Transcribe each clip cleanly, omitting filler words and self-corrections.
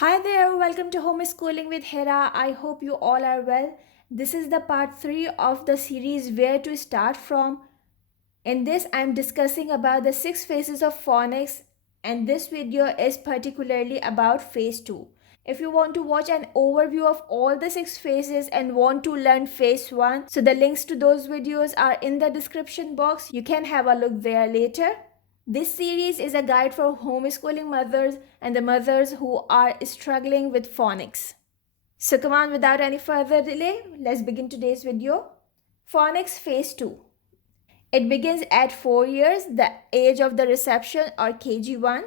Hi there, welcome to Homeschooling with Hira. I hope you all are well. This is the part 3 of the series Where to Start From. In this, I'm discussing about the 6 phases of phonics, and this video is particularly about phase 2. If you want to watch an overview of all the 6 phases and want to learn phase 1, so the links to those videos are in the description box. You can have a look there later. This series is a guide for homeschooling mothers and the mothers who are struggling with phonics. So come on, without any further delay, let's begin today's video. Phonics Phase 2. It begins at 4 years, the age of the reception or KG1.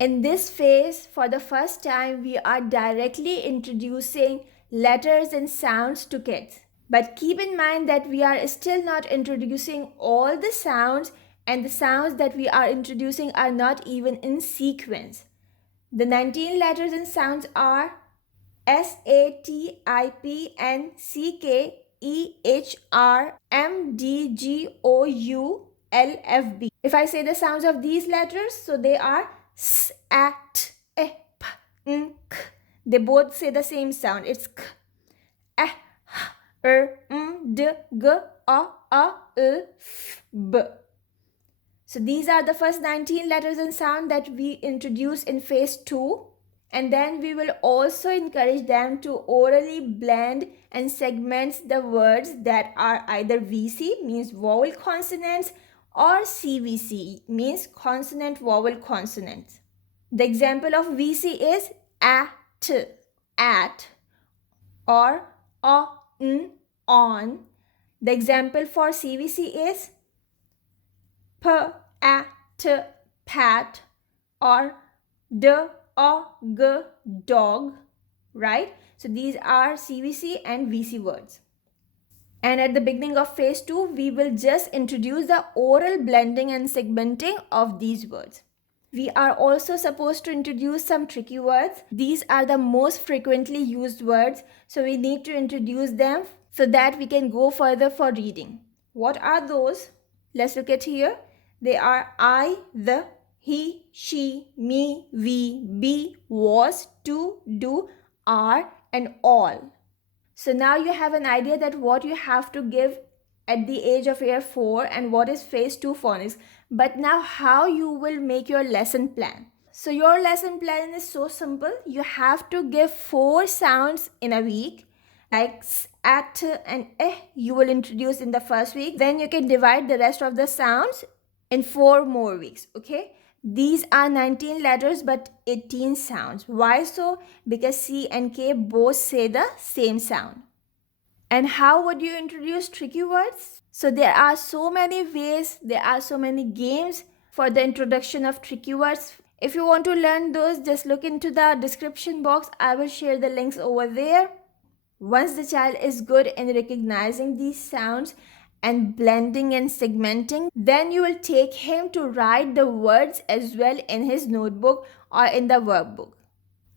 In this phase, for the first time, we are directly introducing letters and sounds to kids. But keep in mind that we are still not introducing all the sounds, and the sounds that we are introducing are not even in sequence. The 19 letters and sounds are S, A, T, I, P, N, C, K, E, H, R, M, D, G, O, U, L, F, B. If I say the sounds of these letters, so they are S, A, T, E, P, N, K. They both say the same sound. It's K, E, H, R, M, D, G, A, L, F, B. So these are the first 19 letters and sound that we introduce in phase 2. And then we will also encourage them to orally blend and segment the words that are either VC, means vowel consonants, or CVC, means consonant vowel consonants. The example of VC is at, or on. The example for CVC is pat, or dog, right? So these are CVC and VC words. And at the beginning of phase 2, we will just introduce the oral blending and segmenting of these words. We are also supposed to introduce some tricky words. These are the most frequently used words, so we need to introduce them so that we can go further for reading. What are those? Let's look at here. They are I, the, he, she, me, we, be, was, to, do, are, and all. So now you have an idea that what you have to give at the age of year 4 and what is phase 2 phonics. But now how you will make your lesson plan. So your lesson plan is so simple. You have to give 4 sounds in a week. Like s, at, and eh, you will introduce in the first week. Then you can divide the rest of the sounds in 4 more weeks, okay? These are 19 letters but 18 sounds. Why so? Because C and K both say the same sound. And how would you introduce tricky words? So there are so many ways, there are so many games for the introduction of tricky words. If you want to learn those, just look into the description box. I will share the links over there. Once the child is good in recognizing these sounds and blending and segmenting, then you will take him to write the words as well in his notebook or in the workbook.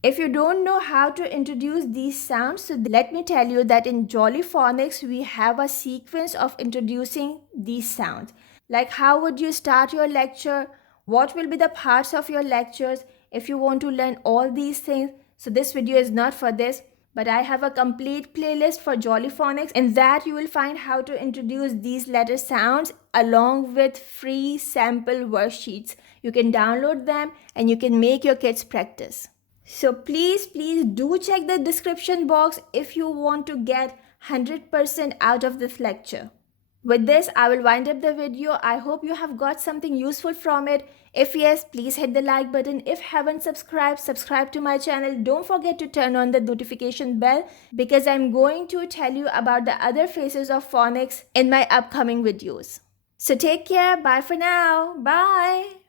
If you don't know how to introduce these sounds, so let me tell you that in Jolly Phonics, we have a sequence of introducing these sounds. Like how would you start your lecture? What will be the parts of your lectures? If you want to learn all these things, so this video is not for this. But I have a complete playlist for Jolly Phonics. In that you will find how to introduce these letter sounds along with free sample worksheets. You can download them and you can make your kids practice. So please do check the description box if you want to get 100% out of this lecture. With this, I will wind up the video. I hope you have got something useful from it. If yes, please hit the like button. If haven't subscribed, subscribe to my channel. Don't forget to turn on the notification bell because I'm going to tell you about the other phases of phonics in my upcoming videos. So take care. Bye for now. Bye.